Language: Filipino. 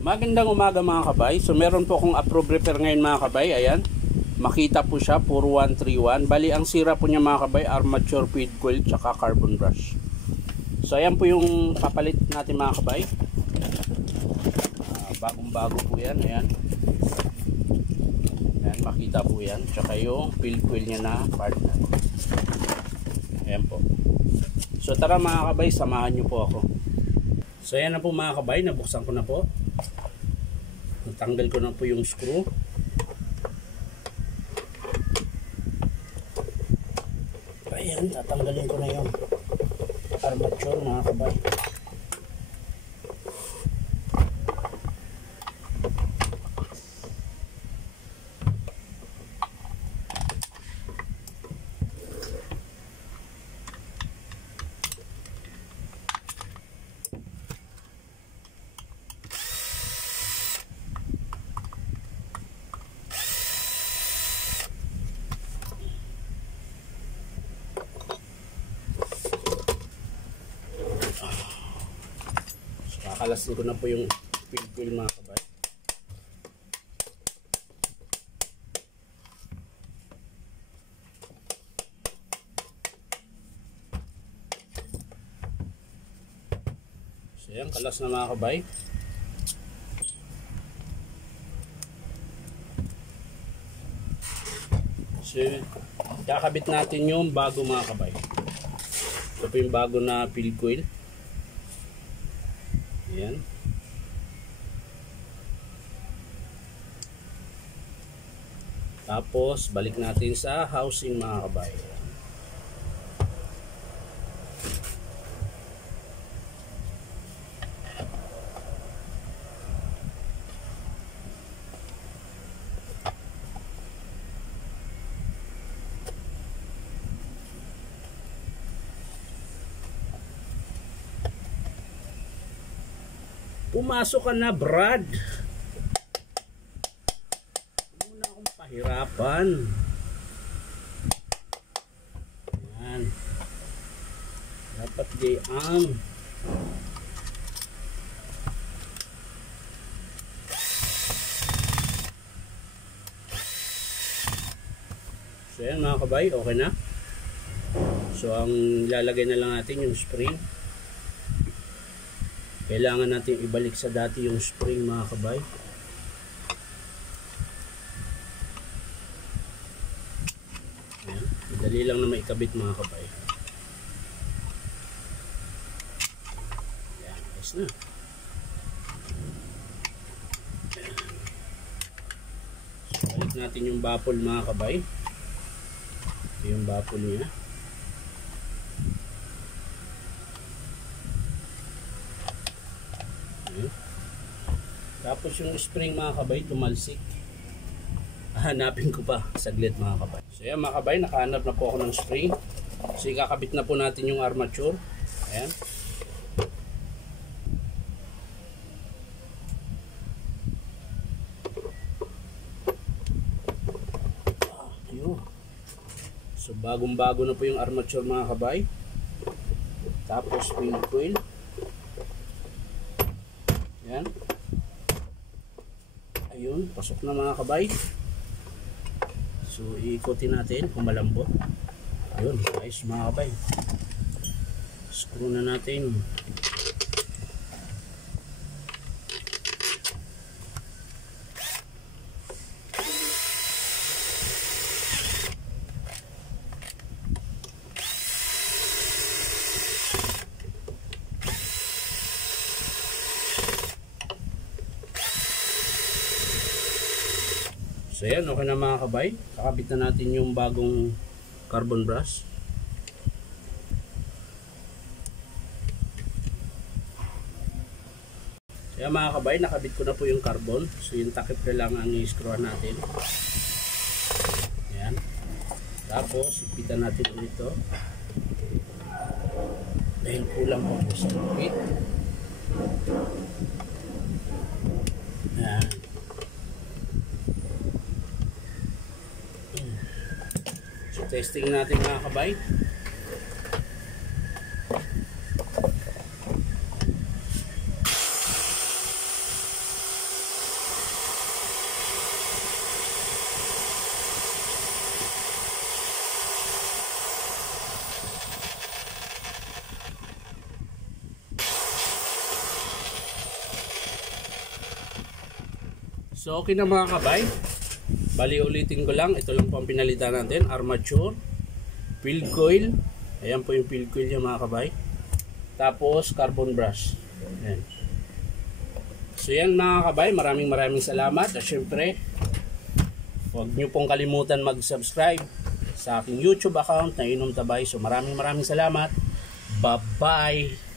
Magandang umaga mga kabay. So meron po akong approved repair ngayon mga kabay. Ayan. Makita po siya, 4131. Bali ang sira po niya mga kabay, armature feed coil tsaka carbon brush. So ayan po yung papalit natin mga kabay. Bagong bago po yan. Ayan. Ayan, makita po yan. Tsaka yung feed coil niya na partner. Ayan po. So tara mga kabay, samahan nyo po ako. So ayan na po mga kabay, nabuksan ko na po. Natanggal ko na po yung screw. Ayan, tatanggalin ko na yung armature mga kabay. Kakalasin ko na po yung feed coil mga kabay. So yan, kalas na mga kabay. So kakabit natin yung bago mga kabay. Ito po yung bago na feed coil. Ayan. Tapos balik natin sa housing mga kabay. Pumasok ka na, Brad. Huwag mo na akong pahirapan. Ayan. Dapat gayaan. So yan mga kabay, okay na. So ang ilalagay na lang natin yung spring. Kailangan natin ibalik sa dati yung spring mga kabay. Ayan. Madali lang na maikabit mga kabay. Ayan, ayos na. Ayan. So, balik natin yung baffle mga kabay. Ito yung baffle niya. Tapos yung spring mga kabay, tumalsik. Hanapin ko pa saglit mga kabay. So yan mga kabay, nakahanap na po ako ng spring. So ikakabit na po natin yung armature. Ayan. Ayun. So bagong bago na po yung armature mga kabay. Tapos feed coil. Ayan. Ayun, pasok na mga kabay. So iikotin natin kung malambot. Ayun, ayos mga kabay. Screw na natin. So yan, okay na mga kabay. Kakabit na natin yung bagong carbon brush. So yan mga kabay, nakabit ko na po yung carbon. So yung takip kailangan ang i-screwan natin. Yan. Tapos ipitan natin ulit ito. Dahil kulang po sa lupit. Yan. Testing natin mga kabay. So okay na mga kabay. Bali ulitin ko lang. Ito lang po ang pinalitan natin. Armature, field coil. Ayan po yung field coil niya mga kabay. Tapos carbon brush. Ayan. So yan mga kabay. Maraming salamat. At syempre, huwag nyo pong kalimutan mag-subscribe sa aking YouTube account na Inom Tabay. So maraming salamat. Bye-bye.